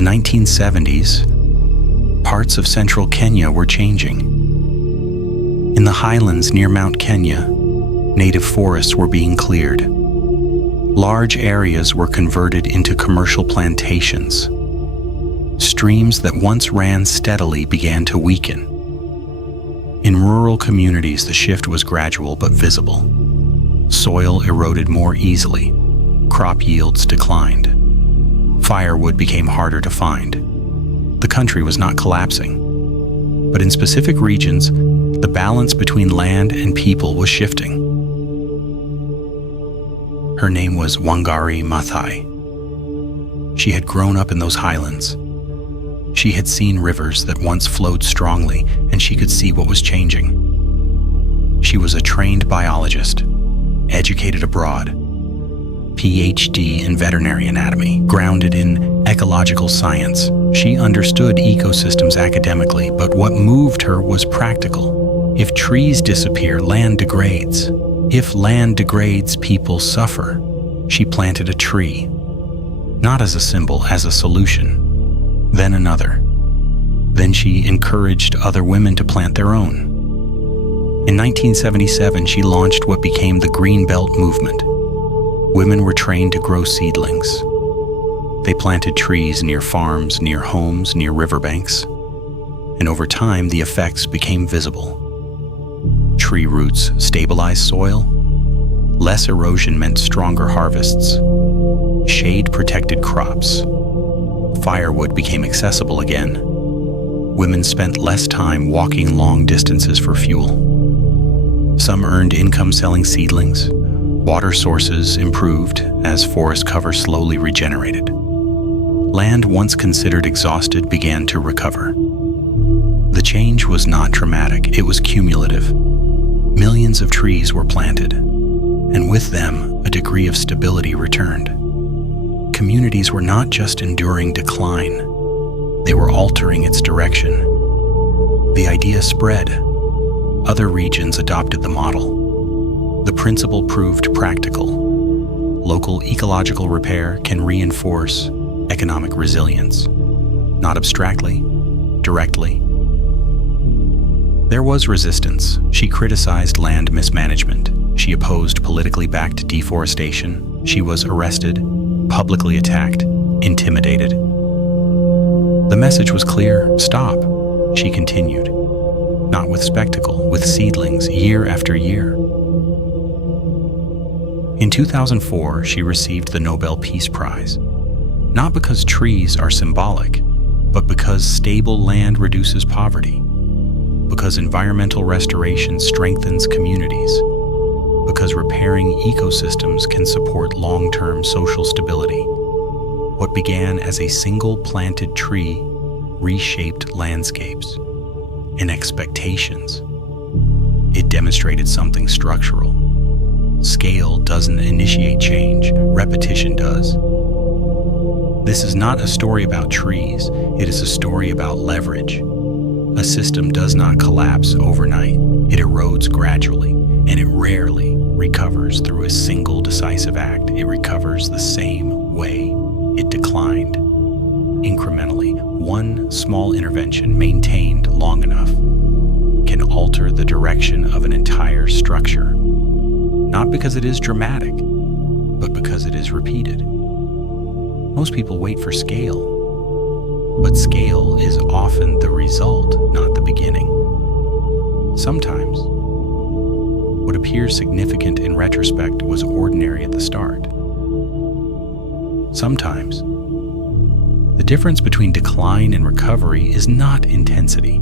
the 1970s, parts of central Kenya were changing. In the highlands near Mount Kenya, native forests were being cleared. Large areas were converted into commercial plantations. Streams that once ran steadily began to weaken. In rural communities, the shift was gradual but visible. Soil eroded more easily. Crop yields declined. Firewood became harder to find. The country was not collapsing, but in specific regions, the balance between land and people was shifting. Her name was Wangari Maathai. She had grown up in those highlands. She had seen rivers that once flowed strongly, and she could see what was changing. She was a trained biologist, educated abroad, PhD in veterinary anatomy, grounded in ecological science. She understood ecosystems academically, but what moved her was practical. If trees disappear, land degrades. If land degrades, people suffer. She planted a tree, not as a symbol, as a solution. Then another. Then she encouraged other women to plant their own. In 1977, she launched what became the Green Belt movement. Women were trained to grow seedlings. They planted trees near farms, near homes, near riverbanks. And over time, the effects became visible. Tree roots stabilized soil. Less erosion meant stronger harvests. Shade protected crops. Firewood became accessible again. Women spent less time walking long distances for fuel. Some earned income selling seedlings. Water sources improved as forest cover slowly regenerated. Land once considered exhausted began to recover. The change was not dramatic, it was cumulative. Millions of trees were planted, and with them, a degree of stability returned. Communities were not just enduring decline, they were altering its direction. The idea spread. Other regions adopted the model. The principle proved practical. Local ecological repair can reinforce economic resilience, not abstractly, directly. There was resistance. She criticized land mismanagement. She opposed politically backed deforestation. She was arrested, publicly attacked, intimidated. The message was clear: stop. She continued, not with spectacle, with seedlings year after year. In 2004, she received the Nobel Peace Prize, not because trees are symbolic, but because stable land reduces poverty, because environmental restoration strengthens communities, because repairing ecosystems can support long-term social stability. What began as a single planted tree reshaped landscapes and expectations. It demonstrated something structural. Scale doesn't initiate change, repetition does. This is not a story about trees, it is a story about leverage. A system does not collapse overnight, it erodes gradually, and it rarely recovers through a single decisive act. It recovers the same way it declined, incrementally. One small intervention maintained long enough can alter the direction of an entire structure. Not because it is dramatic, but because it is repeated. Most people wait for scale, but scale is often the result, not the beginning. Sometimes, what appears significant in retrospect was ordinary at the start. Sometimes, the difference between decline and recovery is not intensity.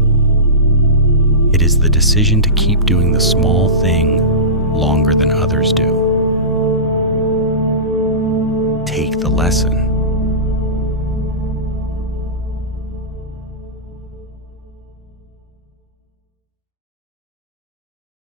It is the decision to keep doing the small thing longer than others do. Take the lesson.